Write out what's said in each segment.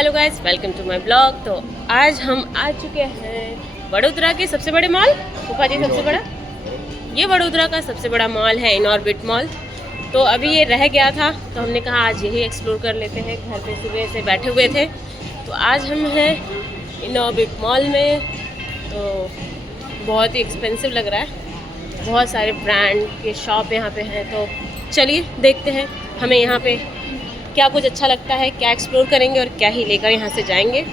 Hello guys, welcome to my blog. तो आज हम आ चुके हैं वडोदरा के सबसे बड़े मॉल। फूफा जी सबसे बड़ा, ये वडोदरा का सबसे बड़ा मॉल है इनऑर्बिट मॉल। तो अभी ये रह गया था तो हमने कहा आज यही एक्सप्लोर कर लेते हैं। घर पे सुबह से बैठे हुए थे तो आज हम हैं इनऑर्बिट मॉल में। तो बहुत ही एक्सपेंसिव लग रहा है, बहुत सारे ब्रांड के शॉप यहाँ पे हैं। तो चलिए देखते हैं हमें यहाँ पे क्या कुछ अच्छा लगता है, क्या एक्सप्लोर करेंगे और क्या ही लेकर यहाँ से जाएंगे।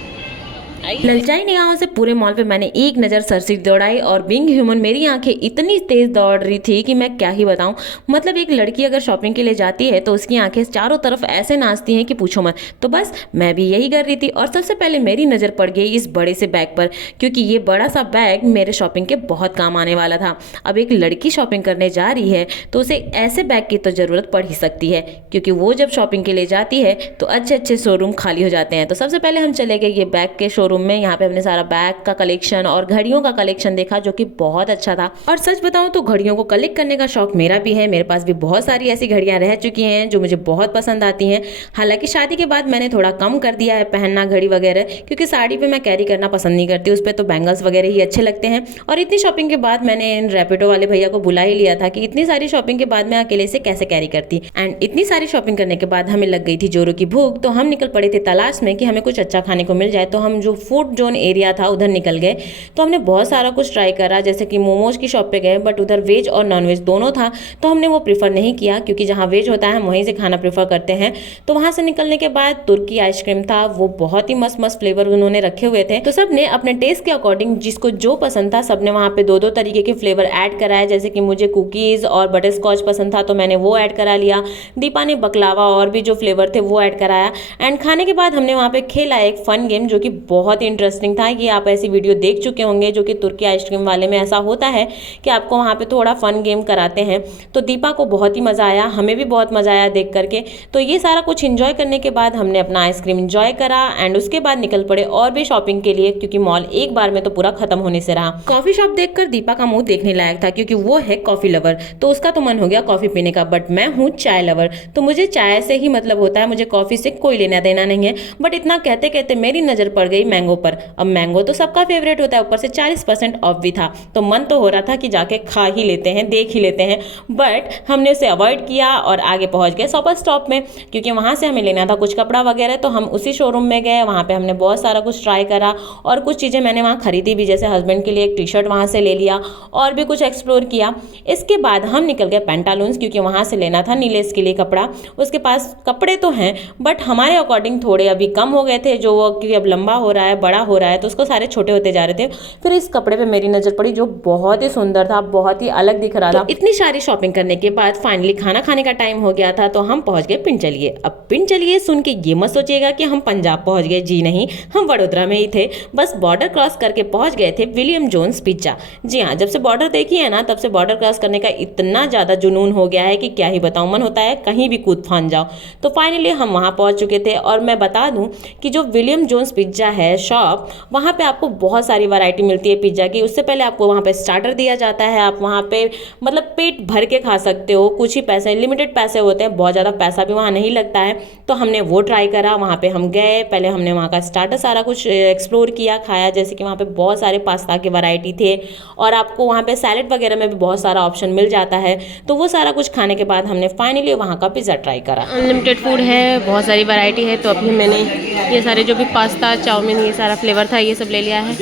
ललचाई निगाहों से पूरे मॉल पे मैंने एक नज़र सरसरी दौड़ाई और बीइंग ह्यूमन मेरी आंखें इतनी तेज दौड़ रही थी कि मैं क्या ही बताऊं। मतलब एक लड़की अगर शॉपिंग के लिए जाती है तो उसकी आंखें चारों तरफ ऐसे नाचती हैं कि पूछो मत। तो बस मैं भी यही कर रही थी और सबसे पहले मेरी नज़र पड़ गई इस बड़े से बैग पर, क्योंकि ये बड़ा सा बैग मेरे शॉपिंग के बहुत काम आने वाला था। अब एक लड़की शॉपिंग करने जा रही है तो उसे ऐसे बैग की तो ज़रूरत पड़ ही सकती है, क्योंकि वो जब शॉपिंग के लिए जाती है तो अच्छे अच्छे शोरूम खाली हो जाते हैं। तो सबसे पहले हम चले गए ये बैग के शोरूम में। यहाँ पे हमने सारा बैग का कलेक्शन और घड़ियों का कलेक्शन देखा जो कि बहुत अच्छा था। और सच बताऊं तो घड़ियों को कलेक्ट करने का शौक मेरा भी है। मेरे पास भी बहुत सारी ऐसी घड़ियां रह चुकी हैं जो मुझे बहुत पसंद आती हैं। हालांकि शादी के बाद मैंने थोड़ा कम कर दिया है पहनना घड़ी वगैरह, क्योंकि साड़ी पे मैं कैरी करना पसंद नहीं करती। उस पर तो बैंगल्स वगैरह ही अच्छे लगते हैं। और इतनी शॉपिंग के बाद मैंने इन रैपिडो वाले भैया को बुला ही लिया था कि इतनी सारी शॉपिंग के बाद मैं अकेले से कैसे कैरी करती। एंड इतनी सारी शॉपिंग करने के बाद हमें लग गई थी जोरों की भूख। तो हम निकल पड़े थे तलाश में कि हमें कुछ अच्छा खाने को मिल जाए। तो हम जो फूड जोन एरिया था उधर निकल गए। तो हमने बहुत सारा कुछ ट्राई करा, जैसे कि मोमोज की शॉप पे गए, बट उधर वेज और नॉन वेज दोनों था तो हमने वो प्रीफर नहीं किया, क्योंकि जहाँ वेज होता है हम वहीं से खाना प्रीफर करते हैं। तो वहाँ से निकलने के बाद तुर्की आइसक्रीम था, वो बहुत ही मस्त मस्त फ्लेवर उन्होंने रखे हुए थे। तो सबने अपने टेस्ट के अकॉर्डिंग जिसको जो पसंद था सबने वहाँ पे दो दो तरीके के फ्लेवर ऐड कराया। जैसे कि मुझे कुकीज और बटर स्कॉच पसंद था तो मैंने वो ऐड करा लिया। दीपा ने बकलावा और भी जो फ्लेवर थे वो ऐड कराया। एंड खाने के बाद हमने वहाँ पे खेला एक फन गेम जो कि बहुत ही इंटरेस्टिंग था। ये आप ऐसी वीडियो देख चुके होंगे जो कि तुर्की आइसक्रीम वाले में ऐसा होता है कि आपको वहाँ पे थोड़ा फन गेम कराते हैं। तो दीपा को बहुत ही मज़ा आया, हमें भी बहुत मज़ा आया देख करके। तो ये सारा कुछ एंजॉय करने के बाद हमने अपना आइसक्रीम एंजॉय करा एंड उसके बाद निकल पड़े और भी शॉपिंग के लिए, क्योंकि मॉल एक बार में तो पूरा खत्म होने से रहा। कॉफी शॉप देखकर दीपा का मुंह देखने लायक था, क्योंकि वो है कॉफी लवर। तो उसका तो मन हो गया कॉफी पीने का, बट मैं हूँ चाय लवर तो मुझे चाय से ही मतलब होता है, मुझे कॉफी से कोई लेना देना नहीं है। बट इतना कहते कहते मेरी नजर पड़ गई मैंगो पर। अब मैंगो तो सबका फेवरेट होता है, ऊपर से 40% ऑफ भी था। तो मन तो हो रहा था कि जाके खा ही लेते हैं, देख ही लेते हैं, बट हमने उसे अवॉइड किया और आगे पहुंच गए शॉपर स्टॉप में, क्योंकि वहां से हमें लेना था कुछ कपड़ा वगैरह। तो हम उसी शोरूम में गए, वहां पे हमने बहुत सारा कुछ ट्राई करा और कुछ चीज़ें मैंने वहाँ खरीदी भी, जैसे हस्बैंड के लिए एक टी शर्ट वहाँ से ले लिया और भी कुछ एक्सप्लोर किया। इसके बाद हम निकल गए पेंटालून्स, क्योंकि वहाँ से लेना था नीलेश के लिए कपड़ा। उसके पास कपड़े तो हैं बट हमारे अकॉर्डिंग थोड़े अभी कम हो गए थे, जो वो क्योंकि अब लंबा हो रहा है, बड़ा हो रहा है, तो उसको सारे छोटे होते जा रहे थे। फिर इस कपड़े पे मेरी नजर पड़ी जो बहुत ही सुंदर था, बहुत ही अलग दिख रहा था। इतनी सारी शॉपिंग करने के बाद फाइनली खाना खाने का टाइम हो गया था, तो हम पहुंच गए पिंचलिए। अब पिंचलिए सुन के ये मत सोचिएगा कि हम पंजाब पहुंच गए, जी नहीं, हम वडोदरा में ही थे। बस बॉर्डर क्रॉस करके पहुंच गए थे विलियम जोन्स पिज्जा। जी हाँ, जब से बॉर्डर देखी है ना तब से बॉर्डर क्रॉस करने का इतना ज्यादा जुनून हो गया है कि क्या ही बताऊं, मन होता है कहीं भी कूद फान जाओ। तो फाइनली हम वहां पहुंच चुके थे। और मैं बता दूं कि जो विलियम जोन्स पिज्जा है शॉप, वहां पे आपको बहुत सारी वैरायटी मिलती है पिज्जा की। उससे पहले आपको वहाँ पे स्टार्टर दिया जाता है, आप वहाँ पे मतलब पेट भर के खा सकते हो। कुछ ही पैसे, लिमिटेड पैसे होते हैं, बहुत ज़्यादा पैसा भी वहाँ नहीं लगता है। तो हमने वो ट्राई करा। वहाँ पे हम गए, पहले हमने वहाँ का स्टार्टर सारा कुछ एक्सप्लोर किया, खाया। जैसे कि वहाँ पे बहुत सारे पास्ता के वैरायटी थे और आपको वहाँ पे सैलेड वगैरह में भी बहुत सारा ऑप्शन मिल जाता है। तो वो सारा कुछ खाने के बाद हमने फाइनली वहाँ का पिज़्ज़ा ट्राई करा। अनलिमिटेड फूड है, बहुत सारी वैरायटी है। तो अभी मैंने ये सारे जो भी पास्ता, चाउमीन, ये सारा फ्लेवर था ये सब ले लिया है।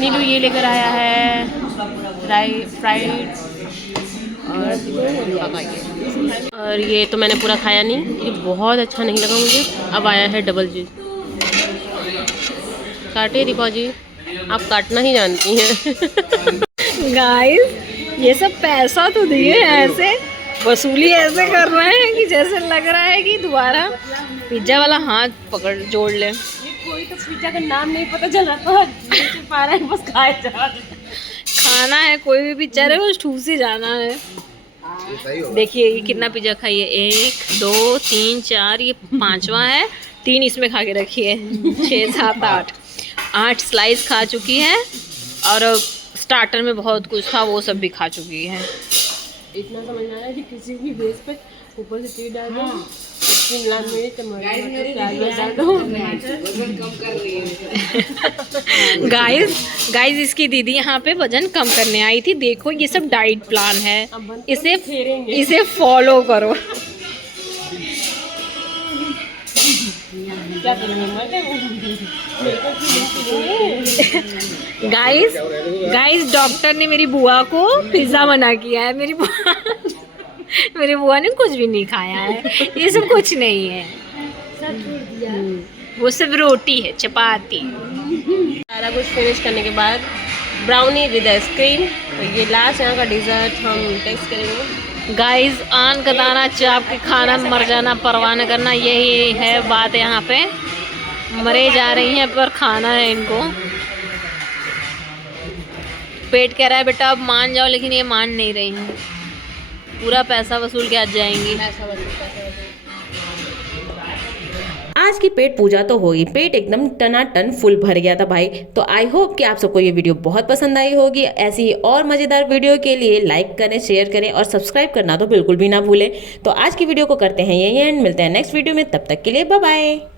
नीलू ये लेकर आया है फ्राइड और ये तो मैंने पूरा खाया नहीं, ये बहुत अच्छा नहीं लगा मुझे। अब आया है डबल जी। काटे दीपा जी, आप काटना ही जानती हैं। गाइस ये सब पैसा तो दिए हैं, ऐसे वसूली ऐसे कर रहे हैं कि जैसे लग रहा है कि दोबारा पिज्जा वाला हाथ पकड़ जोड़ ले। कोई तो पिज्जा का नाम नहीं पता चल रहा, तो पा रहा है, बस खाए जा रहा है। खाना है कोई भी पिज्जा रहे, बस ठूस ही जाना है। देखिए ये कितना पिज्जा खाई है, 1 2 3 4, ये 5वां है। 3 इसमें खा के रखी है, 6 7 8 स्लाइस खा चुकी है। और स्टार्टर में बहुत कुछ था वो सब भी खा चुकी है। इतना समझना है कि किसी भी बेस पे ऊपर से चीज डाल दो, शिमला मिर्च, टमाटर, गाइस इसकी दीदी यहाँ पे वजन कम करने आई थी। देखो ये सब डाइट प्लान है, इसे फॉलो करो। क्या करेंगे? गाइस डॉक्टर ने मेरी बुआ को पिज्जा मना किया है। मेरी बुआ ने कुछ भी नहीं खाया है, ये सब कुछ नहीं है, वो सिर्फ रोटी है, चपाती। सारा कुछ फिनिश करने के बाद ब्राउनी विद आइसक्रीम, तो ये लास्ट यहाँ का डिज़र्ट हम टेस्ट करेंगे। गाइस आन का दाना चाप के खाना मर जाना परवाह न करना, यही है बात। यहाँ पे मरे जा रही हैं पर खाना है इनको। पेट कह रहा है बेटा अब मान जाओ, लेकिन ये मान नहीं रही हैं। पूरा पैसा वसूल के आज जाएंगी। आज की पेट पूजा तो होगी, पेट एकदम टनाटन फुल भर गया था भाई। तो आई होप कि आप सबको ये वीडियो बहुत पसंद आई होगी। ऐसी ही और मज़ेदार वीडियो के लिए लाइक करें, शेयर करें और सब्सक्राइब करना तो बिल्कुल भी ना भूलें। तो आज की वीडियो को करते हैं यही एंड, मिलते हैं नेक्स्ट वीडियो में, तब तक के लिए बाय बाय।